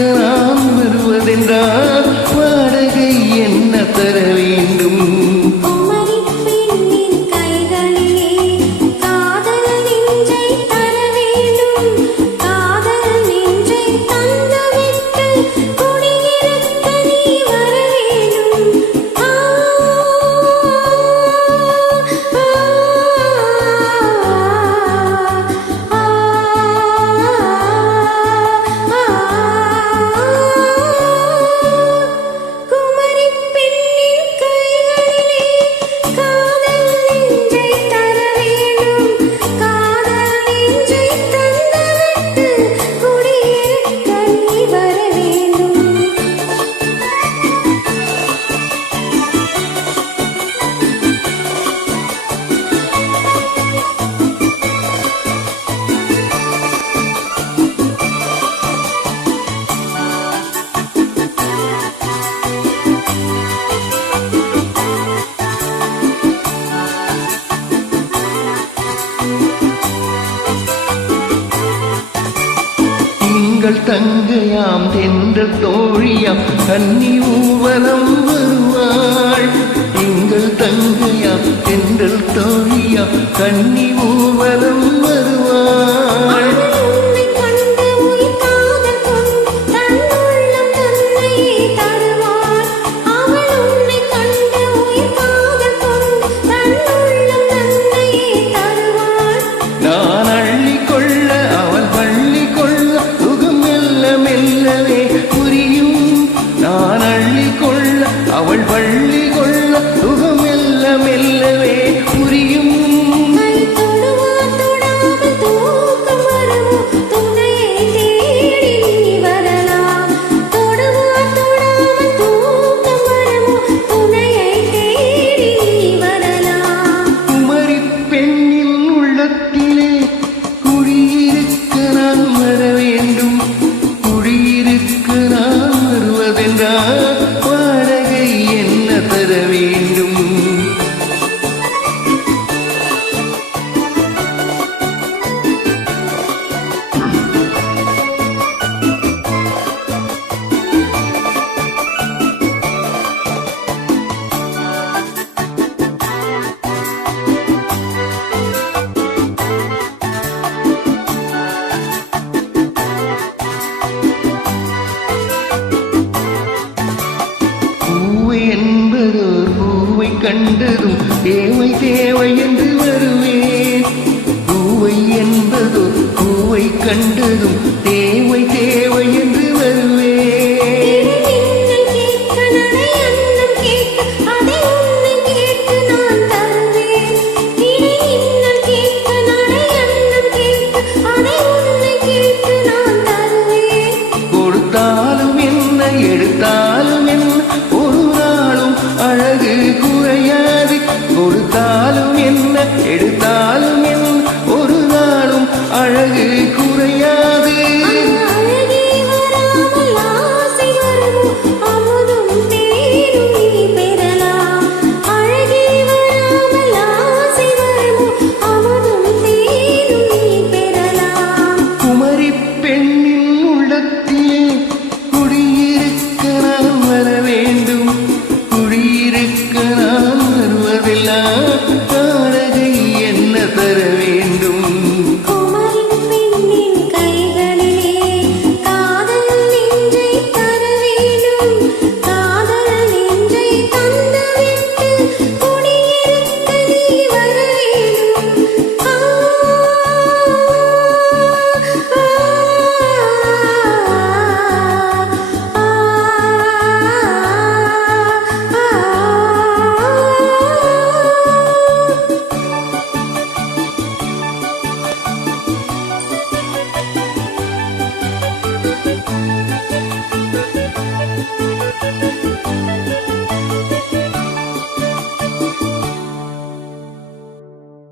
நான் வருவதென்றால் வாடகை என்ன தர வேண்டும்? தங்கையாம் தென்றல் தோழியாம் கன்னி ஊவலம் வருவாள். எங்கள் தங்கையாம் தென்றல் தோழியாம் கன்னி ஊவலம் வருவாள். நான் அள்ளி கொள்ள அவள் பள்ளி கொள்ள மெல்லவே புரியும். நான் அள்ளி கொள்ள அவள் பள்ளி கொள்ள சுகம் மெல்ல மெல்லவே புரியும். குமரி பெண்ணின் உள்ளத்திலே குடியிருக்க நான் வர வேண்டும். நான் வருவதென்றால் வாடகை என்ன தர வேண்டும்? என்பதோர் பூவை கண்டதும் தேவை தேவை என்று வருவேன். பூவை என்பதோர் பூவை கண்டதும் தேவை தேவை என்று வருவேன். கொடுத்தாலும் என்ன எடுத்தாலும்